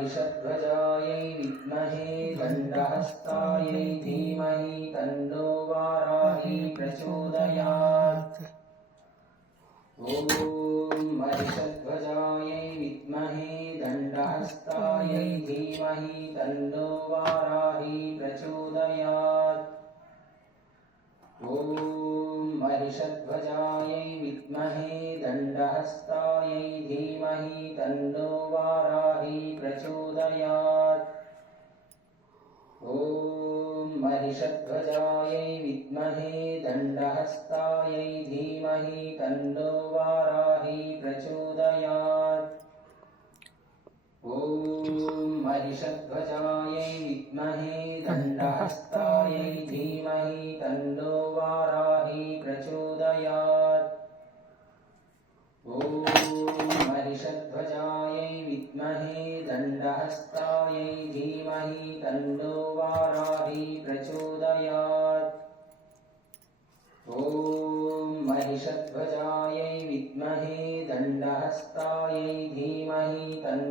महिषध्वजायै विद्महे दण्डहस्तायै धीमहि तन्नो वाराही प्रचोदयात्। ॐ महिषध्वजायै विद्महे दण्डहस्तायै धीमहि तन्नो वाराही प्रचोदयात्। ॐ महिषध्वजायै विद्महे दण्डहस्तायै धीमहि तन्नो वाराही प्रचोदयात्। ॐ महिषध्वजायै विद्महे दण्डहस्तायै धीमहि तन्नो वाराही प्रचोदयात्। ॐ महिषध्वजायै विद्महे दण्डहस्तायै धीमहि तन्नो वाराही प्रचोदयात्। ॐ महिषध्वजायै विद्महे दण्डहस्तायै धीमहि तन्नो वाराही प्रचोदयात्। ॐ महिषध्वजायै विद्महे दण्डहस्तायै धीमहि तन्नो